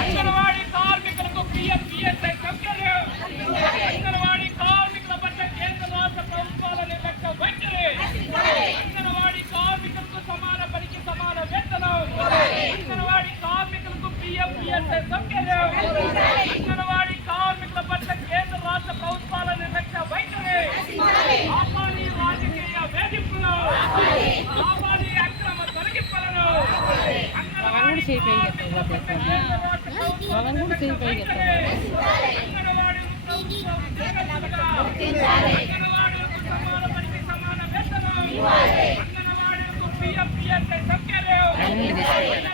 అంగన్వాడీ కార్మికులకు పిఎఫ్పిఎస్ఐ సౌకర్యం. అంగన్వాడీ కార్మికుల పట్ల కేంద్ర రాష్ట్ర ప్రభుత్వాల నిర్లక్ష్య వైఖరి. అంగన్వాడీ కార్మికులకు సమాన పనికి సమాన వేతనం. అంగన్వాడీ కార్మికులకు పిఎఫ్పిఎస్ఐ సౌకర్యం. అంగన్వాడీ కార్మికుల పట్ల కేంద్ర రాష్ట్ర ప్రభుత్వాల నిర్లక్ష్య వైఖరి. ఆపాలి రాజకీయ వేధింపులు. ఆపాలి అక్రమ తొలగింపులను. అంగన్వాడీ సమాన పనికి సమాన వేతనం. అంగన్వాడీలకు పిఎఫ్పిఎస్ఐ సౌకర్యం.